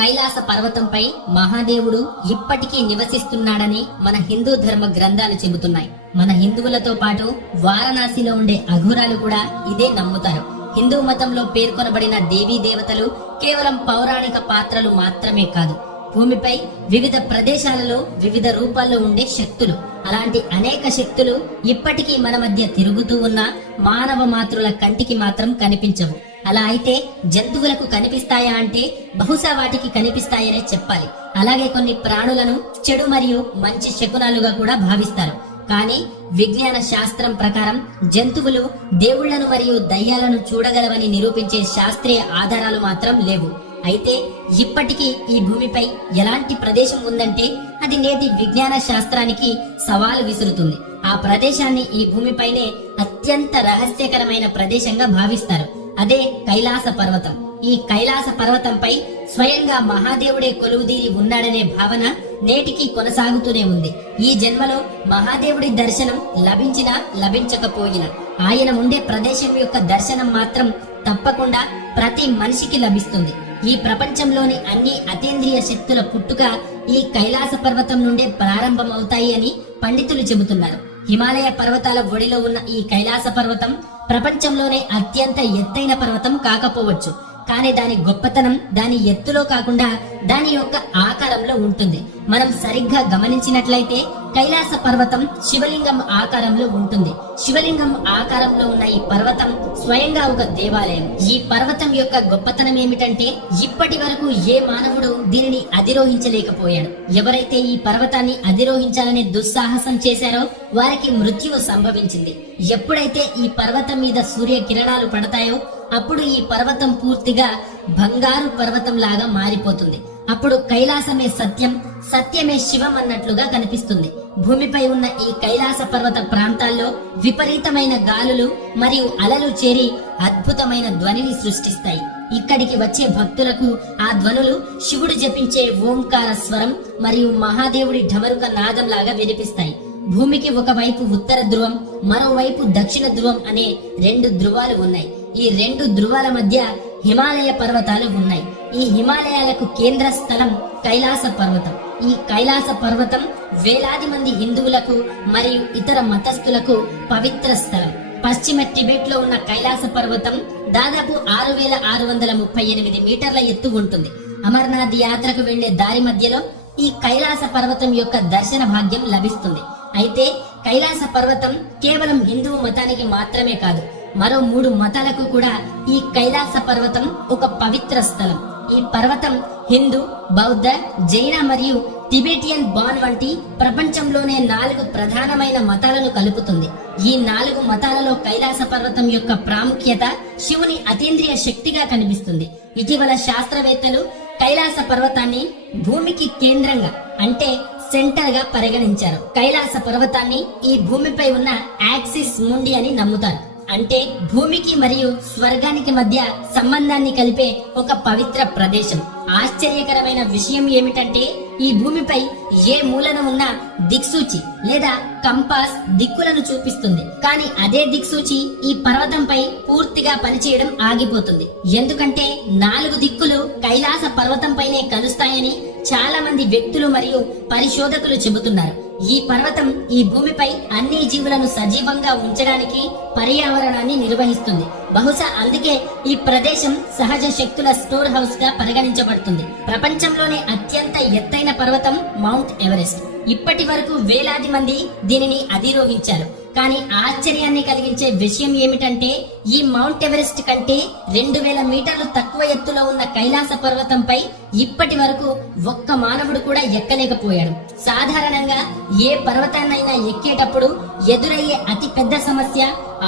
కైలాస పర్వతంపై మహాదేవుడు ఇప్పటికీ నివసిస్తున్నాడని మన హిందూ ధర్మ గ్రంథాలు చెబుతున్నాయి. మన హిందువులతో పాటు వారణాసిలో ఉండే అఘోరాలు కూడా ఇదే నమ్ముతారు. హిందూ మతంలో పేర్కొనబడిన దేవీ దేవతలు కేవలం పౌరాణిక పాత్రలు మాత్రమే కాదు భూమిపై వివిధ ప్రదేశాలలో వివిధ రూపాల్లో ఉండే శక్తులు. అలాంటి అనేక శక్తులు ఇప్పటికీ మన మధ్య తిరుగుతూ ఉన్న మానవ మాతృల కంటికి మాత్రం కనిపించవు. అలా అయితే జంతువులకు కనిపిస్తాయా అంటే బహుశా వాటికి కనిపిస్తాయనే చెప్పాలి. అలాగే కొన్ని ప్రాణులను చెడు మరియు మంచి శకునాలుగా కూడా భావిస్తారు. కానీ విజ్ఞాన శాస్త్రం ప్రకారం జంతువులు దేవుళ్ళను మరియు దయ్యాలను చూడగలవని నిరూపించే శాస్త్రీయ ఆధారాలు మాత్రం లేవు. అయితే ఇప్పటికీ ఈ భూమిపై ఎలాంటి ప్రదేశం ఉందంటే అది నేటి విజ్ఞాన శాస్త్రానికి సవాలు విసురుతుంది. ఆ ప్రదేశాన్ని ఈ భూమిపైనే అత్యంత రహస్యకరమైన ప్రదేశంగా భావిస్తారు. అదే కైలాస పర్వతం. ఈ కైలాస పర్వతంపై స్వయంగా మహాదేవుడే కొలువుదీరి ఉన్నాడనే భావన నేటికి కొనసాగుతూనే ఉంది. ఈ జన్మలో మహాదేవుడి దర్శనం లభించినా లభించకపోయినా ఆయన ఉండే ప్రదేశం యొక్క దర్శనం మాత్రం తప్పకుండా ప్రతి మనిషికి లభిస్తుంది. ఈ ప్రపంచంలోని అన్ని అతీంద్రియ శక్తుల పుట్టుక ఈ కైలాస పర్వతం నుండే ప్రారంభమవుతాయి అని పండితులు చెబుతున్నారు. హిమాలయ పర్వతాల ఒడిలో ఉన్న ఈ కైలాస పర్వతం ప్రపంచంలోనే అత్యంత ఎత్తైన పర్వతం కాకపోవచ్చు. కానీ దాని గొప్పతనం దాని ఎత్తులో కాకుండా దాని యొక్క ఆకారంలో ఉంటుంది. మనం సరిగ్గా గమనించినట్లయితే కైలాస పర్వతం శివలింగం ఆకారంలో ఉంటుంది. శివలింగం ఆకారంలో ఉన్న ఈ పర్వతం స్వయంగా ఒక దేవాలయం. ఈ పర్వతం యొక్క గొప్పతనం ఏమిటంటే ఇప్పటి వరకు ఏ మానవుడు దీనిని అధిరోహించలేకపోయాడు. ఎవరైతే ఈ పర్వతాన్ని అధిరోహించాలనే దుస్సాహసం చేశారో వారికి మృత్యువు సంభవించింది. ఎప్పుడైతే ఈ పర్వతం మీద సూర్య కిరణాలు పడతాయో అప్పుడు ఈ పర్వతం పూర్తిగా బంగారు పర్వతం లాగా మారిపోతుంది. అప్పుడు కైలాసమే సత్యం సత్యమే శివం అన్నట్లుగా కనిపిస్తుంది. భూమిపై ఉన్న ఈ కైలాస పర్వత ప్రాంతాల్లో విపరీతమైన గాలులు మరియు అలలు చేరి అద్భుతమైన ధ్వనిని సృష్టిస్తాయి. ఇక్కడికి వచ్చే భక్తులకు ఆ ధ్వనులు శివుడు జపించే ఓంకార స్వరం మరియు మహాదేవుడి ఢమరుక నాదం లాగా వినిపిస్తాయి. భూమికి ఒకవైపు ఉత్తర ధ్రువం మరోవైపు దక్షిణ ధ్రువం అనే రెండు ధ్రువాలు ఉన్నాయి. ఈ రెండు ధ్రువాల మధ్య హిమాలయ పర్వతాలు ఉన్నాయి. ఈ హిమాలయాలకు కేంద్ర స్థలం కైలాస పర్వతం. ఈ కైలాస పర్వతం వేలాది మంది హిందువులకు మరియు ఇతర మతస్థులకు పవిత్ర స్థలం. పశ్చిమ టిబెట్లో ఉన్న కైలాస పర్వతం దాదాపు ఆరు వేల ఆరు వందల ముప్పై ఎనిమిది మీటర్ల ఎత్తు ఉంటుంది. అమర్నాథ్ యాత్రకు వెళ్ళే దారి మధ్యలో ఈ కైలాస పర్వతం యొక్క దర్శన భాగ్యం లభిస్తుంది. అయితే కైలాస పర్వతం కేవలం హిందూ మతానికి మాత్రమే కాదు మరో మూడు మతాలకు కూడా ఈ కైలాస పర్వతం ఒక పవిత్ర స్థలం. ఈ పర్వతం హిందూ బౌద్ధ జైన మరియు టిబెటియన్ బాన్ వంటి ప్రపంచంలోనే నాలుగు ప్రధానమైన మతాలను కలుపుతుంది. ఈ నాలుగు మతాలలో కైలాస పర్వతం యొక్క ప్రాముఖ్యత శివుని అతీంద్రియ శక్తిగా కనిపిస్తుంది. ఇటీవల శాస్త్రవేత్తలు కైలాస పర్వతాన్ని భూమికి కేంద్రంగా అంటే సెంటర్గా పరిగణించారు. కైలాస పర్వతాన్ని ఈ భూమిపై ఉన్న యాక్సిస్ ముండి అని నమ్ముతారు. అంటే భూమికి మరియు స్వర్గానికి మధ్య సంబంధాన్ని కలిపే ఒక పవిత్ర ప్రదేశం. ఆశ్చర్యకరమైన విషయం ఏమిటంటే ఈ భూమిపై ఏ మూలన ఉన్న దిక్సూచి లేదా కంపాస్ దిక్కులను చూపిస్తుంది. కానీ అదే దిక్సూచి ఈ పర్వతంపై పూర్తిగా పనిచేయడం ఆగిపోతుంది. ఎందుకంటే నాలుగు దిక్కులు కైలాస పర్వతంపైనే కలుస్తాయని చాలా మంది వ్యక్తులు మరియు పరిశోధకులు చెబుతున్నారు. ఈ పర్వతం ఈ భూమిపై అన్ని జీవులను సజీవంగా ఉంచడానికి పర్యావరణాన్ని నిర్వహిస్తుంది. బహుశా అందుకే ఈ ప్రదేశం సహజ శక్తుల స్టోర్ హౌస్గా పరిగణించబడుతుంది. ప్రపంచంలోనే అత్యంత ఎత్తైన పర్వతం మౌంట్ ఎవరెస్ట్. ఇప్పటి వరకు వేలాది మంది దీనిని అధిరోహించారు. కానీ ఆశ్చర్యాన్ని కలిగించే విషయం ఏమిటంటే ఈ మౌంట్ ఎవరెస్ట్ కంటే రెండు వేల మీటర్లు తక్కువ ఎత్తులో ఉన్న కైలాస పర్వతంపై ఇప్పటి వరకు ఒక్క మానవుడు కూడా ఎక్కలేకపోయాడు. సాధారణంగా ఏ పర్వతాన్నైనా ఎక్కేటప్పుడు ఎదురయ్యే అతి పెద్ద సమస్య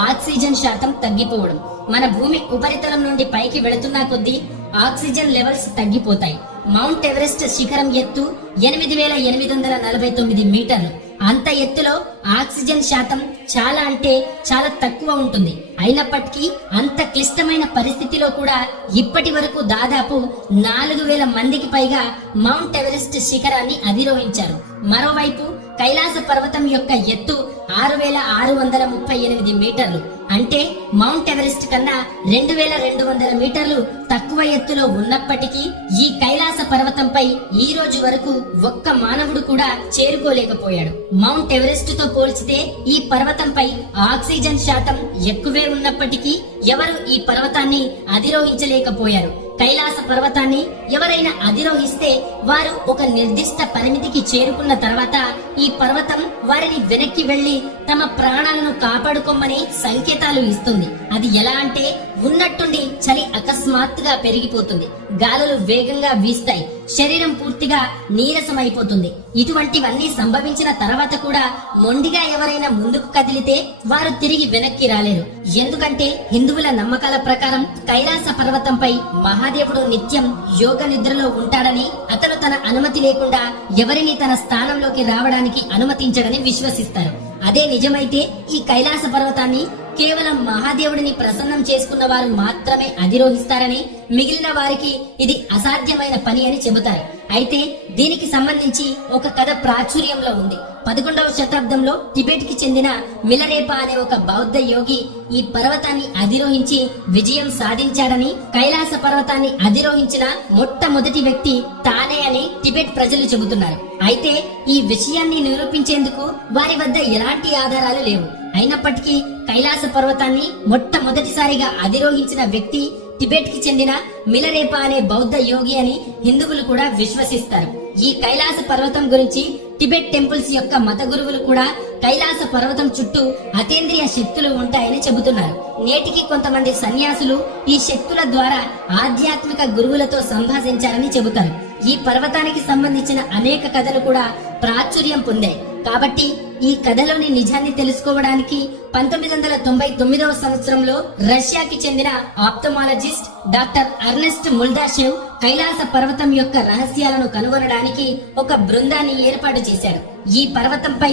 ఆక్సిజన్ శాతం తగ్గిపోవడం. మన భూమి ఉపరితలం నుండి పైకి వెళుతున్న కొద్దీ ఆక్సిజన్ లెవెల్స్ తగ్గిపోతాయి. మౌంట్ ఎవరెస్ట్ శిఖరం ఎత్తు ఎనిమిది వేల ఎనిమిది వందల నలభై తొమ్మిది మీటర్లు. అంత ఎత్తులో ఆక్సిజన్ శాతం చాలా అంటే చాలా తక్కువ ఉంటుంది. అయినప్పటికీ అంత క్లిష్టమైన పరిస్థితిలో కూడా ఇప్పటి వరకు దాదాపు నాలుగు వేల మందికి పైగా మౌంట్ ఎవరెస్ట్ శిఖరాన్ని అధిరోహించారు. మరోవైపు కైలాస పర్వతం యొక్క ఎత్తు ఆరు వేల ఆరు వందల ముప్పై ఎనిమిది మీటర్లు. అంటే మౌంట్ ఎవరెస్ట్ కన్నా రెండు వేల రెండు వందల మీటర్లు తక్కువ ఎత్తులో ఉన్నప్పటికీ ఈ కైలాస పర్వతంపై ఈ రోజు వరకు ఒక్క మానవుడు కూడా చేరుకోలేకపోయాడు. మౌంట్ ఎవరెస్ట్తో పోల్చితే ఈ పర్వతంపై ఆక్సిజన్ శాతం ఎక్కువే ఉన్నప్పటికీ ఎవరు ఈ పర్వతాన్ని అధిరోహించలేకపోయారు. కైలాస పర్వతాన్ని ఎవరైనా అధిరోహిస్తే వారు ఒక నిర్దిష్ట పరిమితికి చేరుకున్న తర్వాత ఈ పర్వతం వారిని వెనక్కి వెళ్ళి తమ ప్రాణాలను కాపాడుకోమని సంకేతాలు ఇస్తుంది. అది ఎలా అంటే ఉన్నట్టుండి చలి అకస్మాత్తుగా పెరిగిపోతుంది. గాలులు వేగంగా వీస్తాయి. శరీరం పూర్తిగా నీరసమైపోతుంది. ఇటువంటివన్నీ సంభవించిన తర్వాత కూడా మొండిగా ఎవరైనా ముందుకు కదిలితే వారు తిరిగి వెనక్కి రాలేరు. ఎందుకంటే హిందువుల నమ్మకాల ప్రకారం కైలాస పర్వతంపై మహాదేవుడు నిత్యం యోగ నిద్రలో ఉంటాడని అతను తన అనుమతి లేకుండా ఎవరిని తన స్థానంలోకి రావడానికి అనుమతించడని విశ్వసిస్తారు. అదే నిజమైతే ఈ కైలాస పర్వతాన్ని కేవలం మహాదేవుడిని ప్రసన్నం చేసుకున్న వారు మాత్రమే అధిరోహిస్తారని మిగిలిన వారికి ఇది అసాధ్యమైన పని అని చెబుతారు. అయితే దీనికి సంబంధించి ఒక కథ ప్రాచుర్యంలో ఉంది. పదకొండవ శతాబ్దంలో టిబెట్కి చెందిన మిలరేపా అనే ఒక బౌద్ధ యోగి ఈ పర్వతాన్ని అధిరోహించి విజయం సాధించాడని కైలాస పర్వతాన్ని అధిరోహించిన మొట్టమొదటి వ్యక్తి తానే అని టిబెట్ ప్రజలు చెబుతున్నారు. అయితే ఈ విషయాన్ని నిరూపించేందుకు వారి వద్ద ఎలాంటి ఆధారాలు లేవు. అయినప్పటికీ కైలాస పర్వతాన్ని మొట్టమొదటిసారిగా అధిరోహించిన వ్యక్తి టిబెట్కి చెందిన మిలరేపా అనే బౌద్ధ యోగి అని హిందువులు కూడా విశ్వసిస్తారు. ఈ కైలాస పర్వతం గురించి టిబెట్ టెంపుల్స్ యొక్క మత గురువులు కూడా కైలాస పర్వతం చుట్టూ అతేంద్రియ శక్తులు ఉంటాయని చెబుతున్నారు. నేటికి కొంతమంది సన్యాసులు ఈ శక్తుల ద్వారా ఆధ్యాత్మిక గురువులతో సంభాషించారని చెబుతారు. ఈ పర్వతానికి సంబంధించిన అనేక కథలు కూడా ప్రాచుర్యం పొందాయి. కాబట్టి ఈ కథలోని నిజాన్ని తెలుసుకోవడానికి పంతొమ్మిది వందల తొంభై తొమ్మిదవ సంవత్సరంలో రష్యాకి చెందిన ophthalmologist doctor Ernest Muldashev Kailasa పర్వతం యొక్క రహస్యాలను కనుగొనడానికి ఒక బృందాన్ని ఏర్పాటు చేశాడు ఈ పర్వతంపై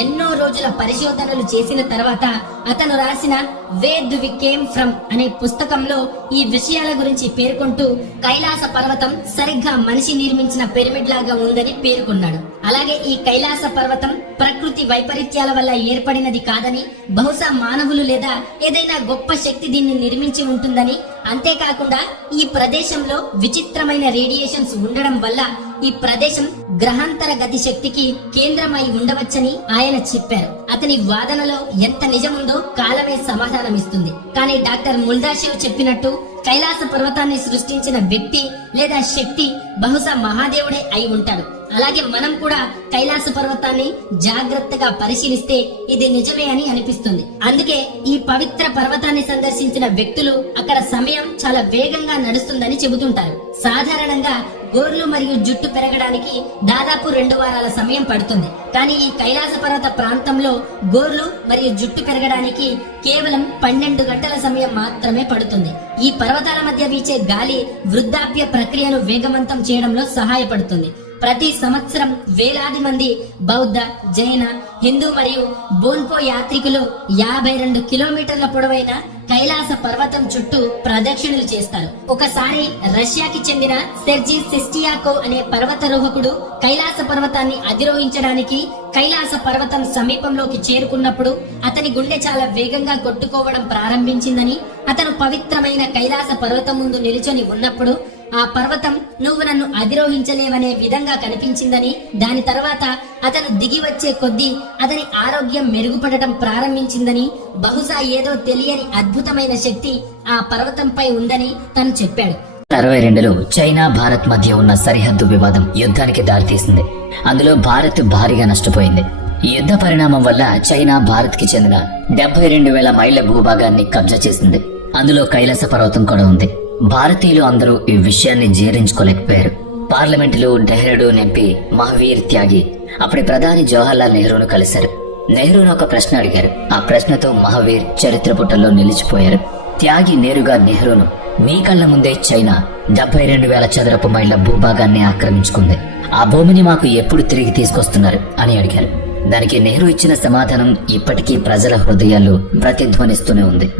ఎన్నో రోజుల పరిశోధనలు చేసిన తర్వాత అతను రాసిన వేద్ వి కేమ్ ఫ్రమ్ అనే పుస్తకంలో ఈ విషయాల గురించి పేర్కొంటూ కైలాస పర్వతం సరిగ్గా మనిషి నిర్మించిన పిరమిడ్ లాగా ఉందని పేర్కొన్నాడు. అలాగే ఈ కైలాస పర్వతం ప్రకృతి వైపరీత్యాల వల్ల ఏర్పడినది కాదని బహుశా మానవులు లేదా ఏదైనా గొప్ప శక్తి దీన్ని నిర్మించి ఉంటుందని అంతేకాకుండా ఈ ప్రదేశంలో విచిత్రమైన రేడియేషన్స్ ఉండడం వల్ల ఈ ప్రదేశం గ్రహాంతర గతి శక్తికి కేంద్రమై ఉండవచ్చని ఆయన చెప్పారు. అతని వాదనలో ఎంత నిజముందో కాలమే సమాధానమిస్తుంది. కానీ డాక్టర్ ముల్దాశివ్ చెప్పినట్టు కైలాస పర్వతాన్ని సృష్టించిన వ్యక్తి లేదా శక్తి బహుశా మహాదేవుడే అయి ఉంటాడు. అలాగే మనం కూడా కైలాస పర్వతాన్ని జాగ్రత్తగా పరిశీలిస్తే ఇది నిజమే అని అనిపిస్తుంది. అందుకే ఈ పవిత్ర పర్వతాన్ని సందర్శించిన వ్యక్తులు అక్కడ సమయం చాలా వేగంగా నడుస్తుందని చెబుతుంటారు. సాధారణంగా గోర్లు మరియు జుట్టు పెరగడానికి దాదాపు రెండు వారాల సమయం పడుతుంది. కానీ ఈ కైలాస పర్వత ప్రాంతంలో గోర్లు మరియు జుట్టు పెరగడానికి కేవలం పన్నెండు గంటల సమయం మాత్రమే పడుతుంది. ఈ పర్వతాల మధ్య వీచే గాలి వృద్ధాప్య ప్రక్రియను వేగవంతం చేయడంలో సహాయపడుతుంది. ప్రతి సంవత్సరం వేలాది మంది బౌద్ధ జైన హిందూ మరియు బోన్పో యాత్రికులు యాభై రెండు కిలోమీటర్ల పొడవైన కైలాస పర్వతం చుట్టూ ప్రదక్షిణలు చేస్తారు. ఒకసారి రష్యాకి చెందిన సెర్జీ సిస్టియాకో అనే పర్వతారోహకుడు కైలాస పర్వతాన్ని అధిరోహించడానికి కైలాస పర్వతం సమీపంలోకి చేరుకున్నప్పుడు అతని గుండె చాలా వేగంగా కొట్టుకోవడం ప్రారంభించిందని అతను పవిత్రమైన కైలాస పర్వతం ముందు నిలుచొని ఉన్నప్పుడు ఆ పర్వతం నువ్వు నన్ను అధిరోహించలేవనే విధంగా కనిపించిందని దాని తర్వాత అతను దిగి వచ్చే కొద్దీ అతని ఆరోగ్యం మెరుగుపడటం ప్రారంభించిందని బహుశా ఏదో తెలియని అద్భుతమైన శక్తి ఆ పర్వతంపై ఉందని తను చెప్పాడు. అరవై రెండులో చైనా భారత్ మధ్య ఉన్న సరిహద్దు వివాదం యుద్ధానికి దారితీసింది. అందులో భారత్ భారీగా నష్టపోయింది. ఈ యుద్ధ పరిణామం వల్ల చైనా భారత్కి చెందిన డెబ్బై రెండు వేల మైళ్ళ భూభాగాన్ని కబ్జా చేసింది. అందులో కైలాస పర్వతం కూడా ఉంది. భారతీయులు అందరూ ఈ విషయాన్ని జీర్ణించుకోలేకపోయారు. పార్లమెంటులో డెహ్రాడూన్ ఎంపీ మహావీర్ త్యాగి అప్పటి ప్రధాని జవహర్లాల్ నెహ్రూను కలిశారు. నెహ్రూను ఒక ప్రశ్న అడిగారు. ఆ ప్రశ్నతో మహావీర్ చరిత్ర పుటల్లో నిలిచిపోయారు. త్యాగి నేరుగా నెహ్రూను మీ కళ్ళ ముందే చైనా డెబ్బై రెండు వేల చదరపు మైళ్ళ భూభాగాన్ని ఆక్రమించుకుంది. ఆ భూమిని మాకు ఎప్పుడు తిరిగి తీసుకొస్తున్నారు? అని అడిగారు. దానికి నెహ్రూ ఇచ్చిన సమాధానం ఇప్పటికీ ప్రజల హృదయాల్లో ప్రతిధ్వనిస్తూనే ఉంది.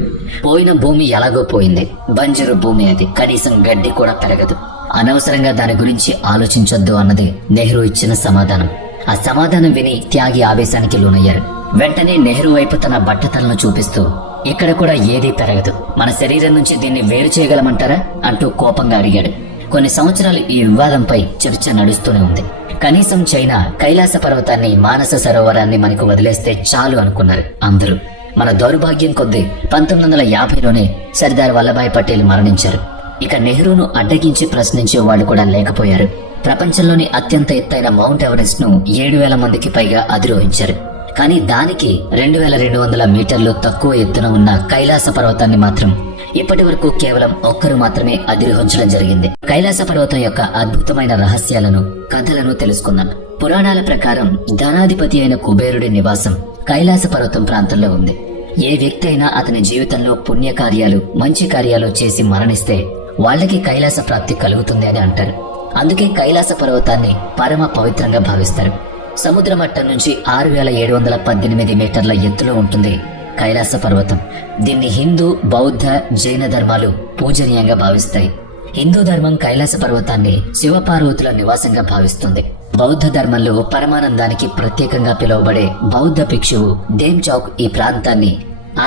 పోయిన భూమి ఎలాగో పోయింది. బంజరు భూమి అది. కనీసం గడ్డి కూడా పెరగదు. అనవసరంగా దాని గురించి ఆలోచించొద్దు అన్నది నెహ్రూ ఇచ్చిన సమాధానం. ఆ సమాధానం విని త్యాగి ఆవేశానికి లోనయ్యారు. వెంటనే నెహ్రూ వైపు తన బట్టతలను చూపిస్తూ ఇక్కడ కూడా ఏదీ పెరగదు. మన శరీరం నుంచి దీన్ని వేరు చేయగలమంటారా? అంటూ కోపంగా అడిగాడు. కొన్ని సంవత్సరాలు ఈ వివాదంపై చర్చ నడుస్తూనే ఉంది. కనీసం చైనా కైలాస పర్వతాన్ని మానస సరోవరాన్ని మనకు వదిలేస్తే చాలు అనుకున్నారు అందరూ. మన దౌర్భాగ్యం కొద్దీ పంతొమ్మిది వందల యాభైలోనే సర్దార్ వల్లభాయ్ పటేల్ మరణించారు. ఇక నెహ్రూను అడ్డగించి ప్రశ్నించే వాళ్ళు కూడా లేకపోయారు. ప్రపంచంలోని అత్యంత ఎత్తైన మౌంట్ ఎవరెస్ట్ను ఏడు వేల మందికి పైగా అధిరోహించారు. కానీ దానికి రెండు వేల రెండు వందల మీటర్లు తక్కువ ఎత్తున ఉన్న కైలాస పర్వతాన్ని మాత్రం ఇప్పటి వరకు కేవలం ఒక్కరు మాత్రమే అధిరోహించడం జరిగింది. కైలాస పర్వతం యొక్క అద్భుతమైన రహస్యాలను కథలను తెలుసుకుందాం. పురాణాల ప్రకారం ధనాధిపతి అయిన కుబేరుడి నివాసం కైలాస పర్వతం ప్రాంతంలో ఉంది. ఏ వ్యక్తి అయినా అతని జీవితంలో పుణ్యకార్యాలు మంచి కార్యాలు చేసి మరణిస్తే వాళ్ళకి కైలాస ప్రాప్తి కలుగుతుంది అని అంటారు. అందుకే కైలాస పర్వతాన్ని పరమ పవిత్రంగా భావిస్తారు. సముద్ర మట్టం నుంచి ఆరు వేల ఏడు వందల పద్దెనిమిది మీటర్ల ఎత్తులో ఉంటుంది కైలాస పర్వతం. దీన్ని హిందూ బౌద్ధ జైన ధర్మాలు పూజనీయంగా భావిస్తాయి. హిందూ ధర్మం కైలాస పర్వతాన్ని శివపార్వతుల నివాసంగా భావిస్తుంది. బౌద్ధ ధర్మంలో పరమానందానికి ప్రత్యేకంగా పిలువబడే బౌద్ధ భిక్షువు దేమ్ చౌక్ ఈ ప్రాంతాన్ని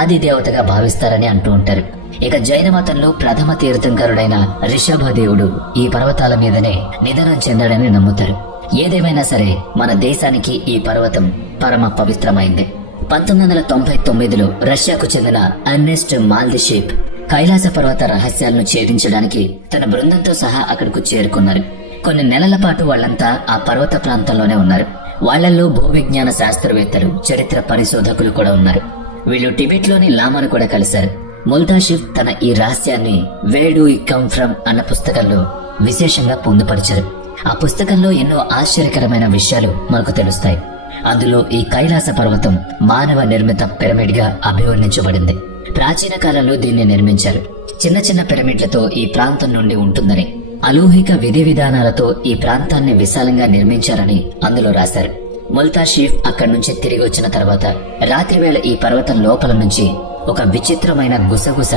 ఆది దేవతగా భావిస్తారని అంటూ ఉంటారు. ఇక జైన మతంలో ప్రథమ తీర్థంకరుడైన రిషభదేవుడు ఈ పర్వతాల మీదనే నిధనం చెందాడని నమ్ముతారు. ఏదేమైనా సరే మన దేశానికి ఈ పర్వతం పరమ పవిత్రమైంది. పంతొమ్మిది వందల తొంభై తొమ్మిదిలో రష్యాకు చెందిన అర్నెస్ట్ మాల్దిషేప్ కైలాస పర్వత రహస్యాలను ఛేదించడానికి తన బృందంతో సహా అక్కడకు చేరుకున్నారు. కొన్ని నెలల పాటు వాళ్ళంతా ఆ పర్వత ప్రాంతంలోనే ఉన్నారు. వాళ్ళల్లో భూవిజ్ఞాన శాస్త్రవేత్తలు చరిత్ర పరిశోధకులు కూడా ఉన్నారు. వీళ్ళు టిబెట్లోని లామాను కూడా కలిశారు. ముల్తాషిఫ్ తన ఈ రహస్యాన్ని వేడు ఇ కమ్ ఫ్రమ్ అన్న పుస్తకంలో విశేషంగా పొందుపరిచారు. ఆ పుస్తకంలో ఎన్నో ఆశ్చర్యకరమైన విషయాలు మనకు తెలుస్తాయి. అందులో ఈ కైలాస పర్వతం మానవ నిర్మిత పిరమిడ్గా అభివర్ణించబడింది. ప్రాచీన కాలంలో దీన్ని నిర్మించారు. చిన్న చిన్న పిరమిడ్లతో ఈ ప్రాంతం నుండి ఉంటుందని అలౌహిక విధి విధానాలతో ఈ ప్రాంతాన్ని విశాలంగా నిర్మించారని అందులో రాశారు. ముల్తాషీఫ్ అక్కడి నుంచి తిరిగి వచ్చిన తర్వాత రాత్రివేళ ఈ పర్వతం లోపల నుంచి ఒక విచిత్రమైన గుసగుస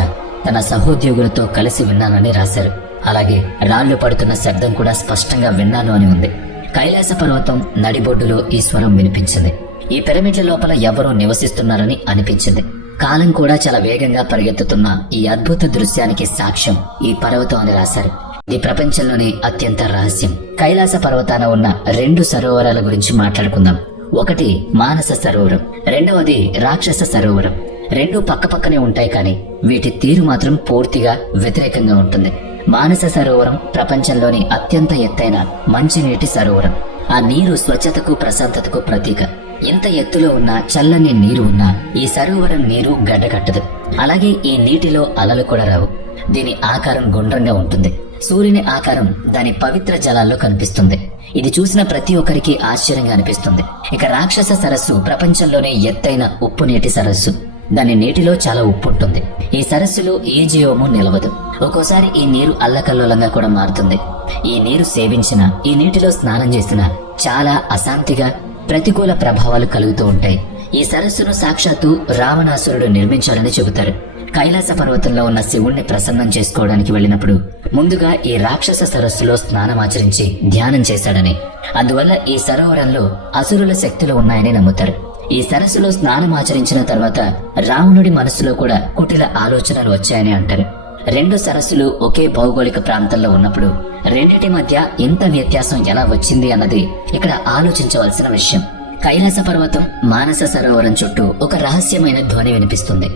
తన సహోద్యోగులతో కలిసి విన్నానని రాశారు. అలాగే రాళ్ళు పడుతున్న శబ్దం కూడా స్పష్టంగా విన్నాను అని ఉంది. కైలాస పర్వతం నడిబొడ్డులో ఈ స్వరం వినిపించింది. ఈ పిరమిడ్ల లోపల ఎవరో నివసిస్తున్నారని అనిపించింది. కాలం కూడా చాలా వేగంగా పరిగెత్తుతున్న ఈ అద్భుత దృశ్యానికి సాక్ష్యం ఈ పర్వతం అని రాశారు. ఇది ప్రపంచంలోనే అత్యంత రహస్యం. కైలాస పర్వతాన ఉన్న రెండు సరోవరాల గురించి మాట్లాడుకుందాం. ఒకటి మానస సరోవరం రెండవది రాక్షస సరోవరం. రెండు పక్కపక్కనే ఉంటాయి కానీ వీటి తీరు మాత్రం పూర్తిగా వ్యతిరేకంగా ఉంటుంది. మానస సరోవరం ప్రపంచంలోని అత్యంత ఎత్తైన మంచినీటి సరోవరం. ఆ నీరు స్వచ్ఛతకు ప్రశాంతతకు ప్రతీక. ఎంత ఎత్తులో ఉన్నా చల్లని నీరు ఉన్నా ఈ సరోవరం నీరు గడ్డకట్టదు. అలాగే ఈ నీటిలో అలలు కూడా రావు. దీని ఆకారం గుండ్రంగా ఉంటుంది. సూర్యుని ఆకారం దాని పవిత్ర జలాల్లో కనిపిస్తుంది. ఇది చూసిన ప్రతి ఒక్కరికి ఆశ్చర్యంగా అనిపిస్తుంది. ఇక రాక్షస సరస్సు ప్రపంచంలోనే ఎత్తైన ఉప్పు నీటి సరస్సు. దాని నీటిలో చాలా ఉప్పు ఉంటుంది ఈ సరస్సులో ఏ జీవము నిలవదు. ఒక్కోసారి ఈ నీరు అల్లకల్లోలంగా కూడా మారుతుంది. ఈ నీరు సేవించిన ఈ నీటిలో స్నానం చేసిన చాలా అశాంతిగా ప్రతికూల ప్రభావాలు కలుగుతూ ఉంటాయి. ఈ సరస్సును సాక్షాత్తు రావణాసురుడు నిర్మించాడని చెబుతారు. కైలాస పర్వతంలో ఉన్న శివుణ్ణి ప్రసన్నం చేసుకోవడానికి వెళ్ళినప్పుడు ముందుగా ఈ రాక్షస సరస్సులో స్నానమాచరించి ధ్యానం చేశాడని. అందువల్ల ఈ సరోవరంలో అసురుల శక్తులు ఉన్నాయని నమ్ముతారు. ఈ సరస్సులో స్నానమాచరించిన తర్వాత రావణుడి మనసులో కూడా కుటిల ఆలోచనలు వచ్చాయని అంటారు. రెండు సరస్సులు ఒకే భౌగోళిక ప్రాంతంలో ఉన్నప్పుడు రెండిటి మధ్య ఇంత వ్యత్యాసం ఎలా వచ్చింది అన్నది ఇక్కడ ఆలోచించవలసిన విషయం. కైలాస పర్వతం మానస సరోవరం చుట్టూ ఒక రహస్యమైన ధ్వని వినిపిస్తుంది.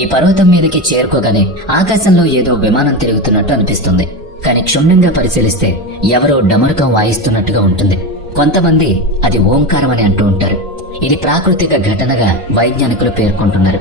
ఈ పర్వతం మీదకి చేరుకోగానే ఆకాశంలో ఏదో విమానం తిరుగుతున్నట్టు అనిపిస్తుంది. కానీ క్షుణ్ణంగా పరిశీలిస్తే ఎవరో డమరుకం వాయిస్తున్నట్టుగా ఉంటుంది. కొంతమంది అది ఓంకారం అని అంటూ ఉంటారు. ఇది ప్రాకృతిక ఘటనగా వైజ్ఞానికులు పేర్కొంటున్నారు.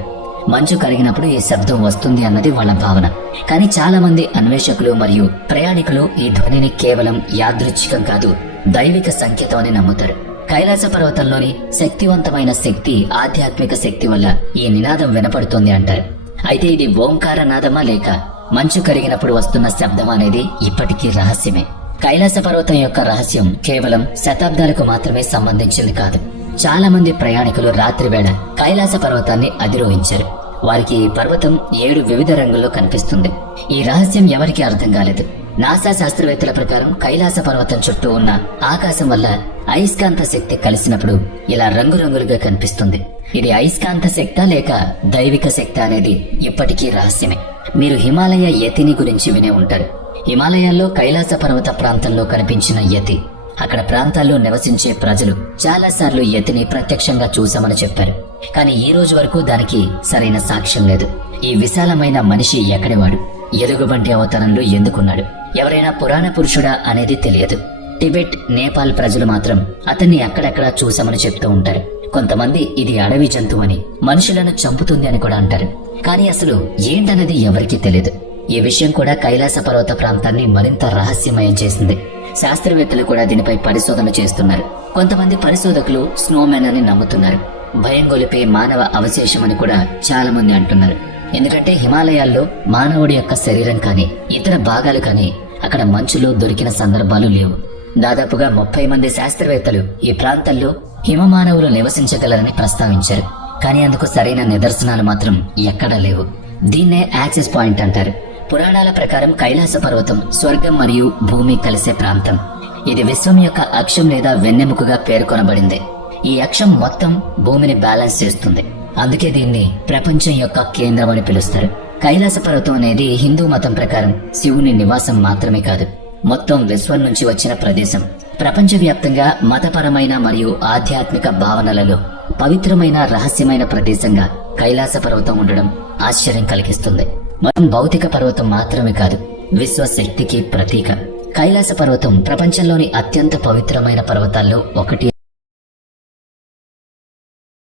మంచు కరిగినప్పుడు ఈ శబ్దం వస్తుంది అన్నది వాళ్ళ భావన. కానీ చాలా మంది అన్వేషకులు మరియు ప్రయాణికులు ఈ ధ్వనిని కేవలం యాదృచ్ఛికం కాదు దైవిక సంకేతం అని నమ్ముతారు. కైలాస పర్వతంలోని శక్తివంతమైన శక్తి ఆధ్యాత్మిక శక్తి వల్ల ఈ నినాదం వినపడుతోంది అంటారు. అయితే ఇది ఓంకార నాదమా లేక మంచు కరిగినప్పుడు వస్తున్న శబ్దమా అనేది ఇప్పటికీ రహస్యమే. కైలాస పర్వతం యొక్క రహస్యం కేవలం శతాబ్దాలకు మాత్రమే సంబంధించింది కాదు. చాలా మంది ప్రయాణికులు రాత్రివేళ కైలాస పర్వతాన్ని అధిరోహించారు. వారికి ఈ పర్వతం ఏడు వివిధ రంగుల్లో కనిపిస్తుంది. ఈ రహస్యం ఎవరికీ అర్థం కాలేదు. నాసా శాస్త్రవేత్తల ప్రకారం కైలాస పర్వతం చుట్టూ ఉన్న ఆకాశం వల్ల అయస్కాంత శక్తి కలిసినప్పుడు ఇలా రంగురంగులుగా కనిపిస్తుంది. ఇది అయస్కాంత శక్త లేక దైవిక శక్తి అనేది ఇప్పటికీ రహస్యమే. మీరు హిమాలయ యతిని గురించి వినే ఉంటారు. హిమాలయాల్లో కైలాస పర్వత ప్రాంతంలో కనిపించిన యతి అక్కడ ప్రాంతాల్లో నివసించే ప్రజలు చాలా సార్లు ప్రత్యక్షంగా చూశామని చెప్పారు. కానీ ఈ రోజు వరకు దానికి సరైన సాక్ష్యం లేదు. ఈ విశాలమైన మనిషి ఎక్కడివాడు ఎలుగుబంటి అవతారంలో ఎందుకున్నాడు? ఎవరైనా పురాణ పురుషుడా అనేది తెలియదు. టిబెట్ నేపాల్ ప్రజలు మాత్రం అతన్ని అక్కడక్కడ చూశామని చెప్తూ ఉంటారు. కొంతమంది ఇది అడవి జంతువు అని మనుషులను చంపుతుంది అని కూడా అంటారు. కానీ అసలు ఏంటన్నది ఎవరికీ తెలియదు. ఈ విషయం కూడా కైలాస పర్వత ప్రాంతాన్ని మరింత రహస్యమయం చేసింది. శాస్త్రవేత్తలు కూడా దీనిపై పరిశోధన చేస్తున్నారు. కొంతమంది పరిశోధకులు స్నోమెన్ అని నమ్ముతున్నారు. భయం గొలిపే మానవ అవశేషం అని కూడా చాలా మంది అంటున్నారు. ఎందుకంటే హిమాలయాల్లో మానవుడి యొక్క శరీరం కానీ ఇతర భాగాలు కానీ అక్కడ మంచులో దొరికిన సందర్భాలు లేవు. దాదాపుగా ముప్పై మంది శాస్త్రవేత్తలు ఈ ప్రాంతంలో హిమమానవులు నివసించగలరని ప్రస్తావించారు. కానీ అందుకు సరైన నిదర్శనాలు మాత్రం ఎక్కడా లేవు. దీన్నే యాక్సెస్ పాయింట్ అంటారు. పురాణాల ప్రకారం కైలాస పర్వతం స్వర్గం మరియు భూమి కలిసే ప్రాంతం. ఇది విశ్వం యొక్క అక్షం లేదా వెన్నెముకగా పేర్కొనబడింది. ఈ అక్షం మొత్తం భూమిని బ్యాలెన్స్ చేస్తుంది. అందుకే దీన్ని ప్రపంచం యొక్క కేంద్రం అని పిలుస్తారు. కైలాస పర్వతం అనేది హిందూ మతం ప్రకారం శివుని నివాసం మాత్రమే కాదు మొత్తం విశ్వం నుంచి వచ్చిన ప్రదేశం. ప్రపంచవ్యాప్తంగా మతపరమైన మరియు ఆధ్యాత్మిక భావనలలో పవిత్రమైన రహస్యమైన ప్రదేశంగా కైలాస పర్వతం ఉండడం ఆశ్చర్యం కలిగిస్తుంది. మనం భౌతిక పర్వతం మాత్రమే కాదు విశ్వశక్తికి ప్రతీక. కైలాస పర్వతం ప్రపంచంలోని అత్యంత పవిత్రమైన పర్వతాల్లో ఒకటి